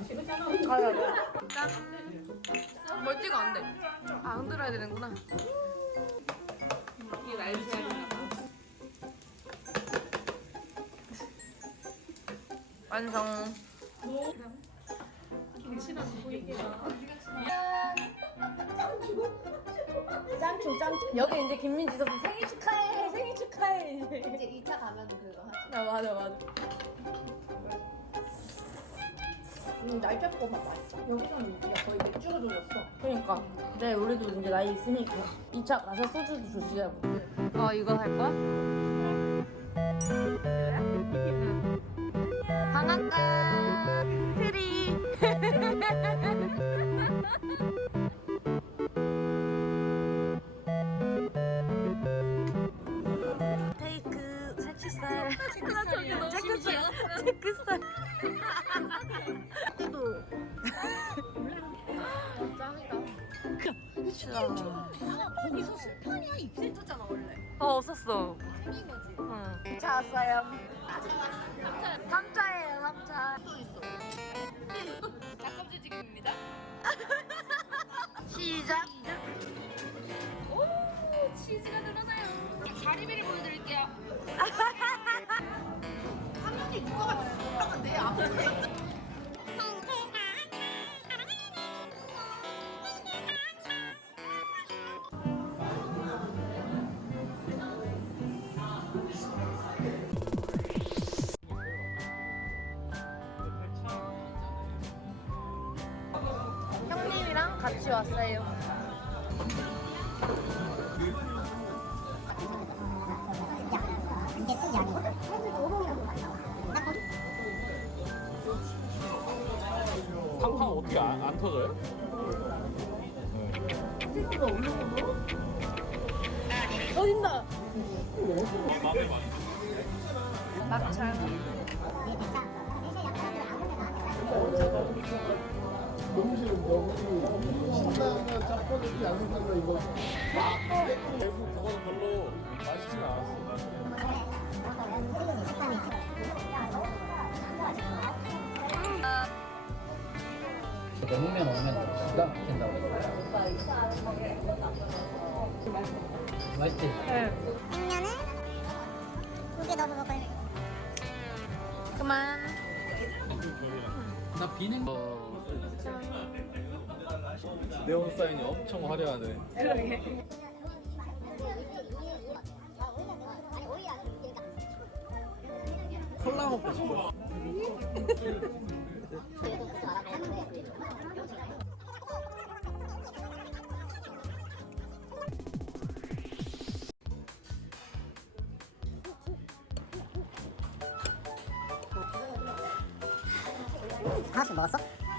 아, 짠. 멀티가 안 돼. 아, 흔들어야 되는구나. 이게 날씨야. 완성. 김치랑 보이게. 짱초 짱초 여기 이제 김민지 선생 생일 축하해 생일 축하해 이제 이제 2차 가면 그거 하지. 아 맞아 맞아. 음 날짜 볶음밥 맛있어 여기서는 야 거의 맥주로 돌렸어 그러니까 네 우리도 이제 나이 있으니까 2차 가서 소주도 조심하고 어, 이거 할 거야? 방앗간 트리. 테이크 체크살. 체크살이야. 체크살. 체크살. 거기서 술판이야 입술 떴잖아 원래. 어, 없었어. 생긴 거지. 응. 차 왔어요 3차예요, 3차. 또 있어. 닭껍질 튀김입니다. 시작. 오 치즈가 늘어나요. 가리비를 보여드릴게요. 화면이 누가 내 아무. 같이 왔어요 팡팡 어떻게 안, 안 터져요? 어딘다 마음에 막창 이거 별로 맛있진 않았어. 먹으면 오면 기가 막힌다고 그랬어요. 맛있지? 냉면을 두개 넣어서 먹을 그만. 나 비냉 어, 네온 사인이 엄청 화려하네. 그러니까 콜라 먹고 싶어. 하나씩 먹었어?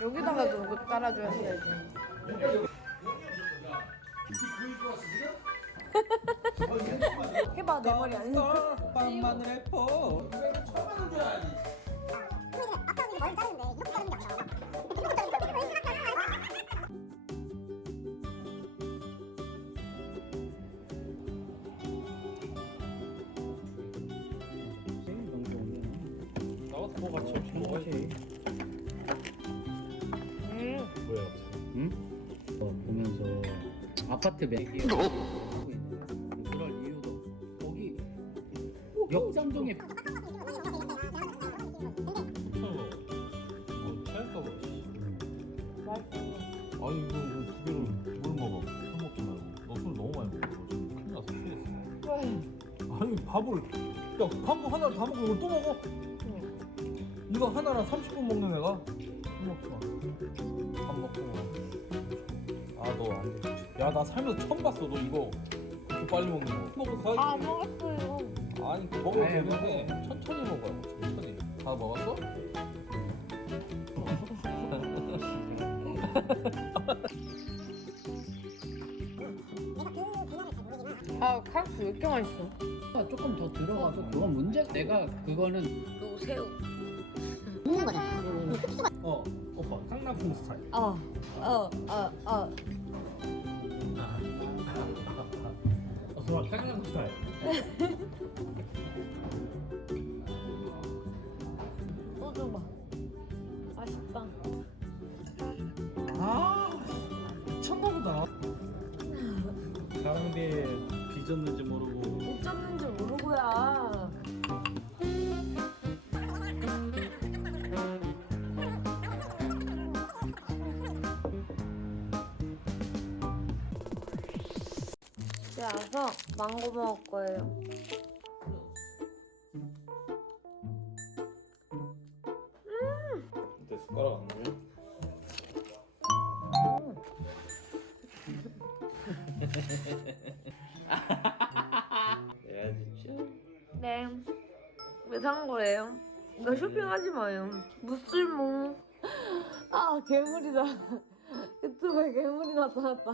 여기다가도 그거 깔아줘야지. 해봐 내 머리 아니니까 빵 마늘에 포. 아까 우리 머리 이렇게 게 아니라 이렇게 자르는 거야. 나와서 뭐 같이 없이 먹어야지. 뭐야? 응? 어, 보면서 아파트 매기 하고 있는. 그럴 이유도 거기 역삼동에 아니 밥을 야 밥을 하나 다 먹고 이걸 또 먹어? 이거 하나랑 30분 먹는 애가 술 먹지 마. 밥 먹고. 아너 안 돼. 야나 살면서 처음 봤어. 너 이거 그렇게 빨리 먹는 거. 가야지. 아 먹었어요 아니 그 먹어도 아니, 되는데 천천히 먹어요 천천히 다 먹었어? 아 칼국수 왜 이렇게 맛있어? 아, 조금 더 들어가도 그건 문제. 내가 그거는 요 새우. 먹는 거잖아. 어 오빠 탕나풍 스타일 어, 어, 어, 어. 어 좋아 탕나풍 스타일 소주 봐. 맛있다. 아 미쳤나보다 빚었는지 모르고 어쩌는지 집에 와서 망고 먹을 거예요. 근데 숟가락 안 나오냐? 네. 왜 산 거예요? 너 쇼핑하지 마요. 무쓸모. 아, 괴물이다. 유튜브에 괴물이 나타났다.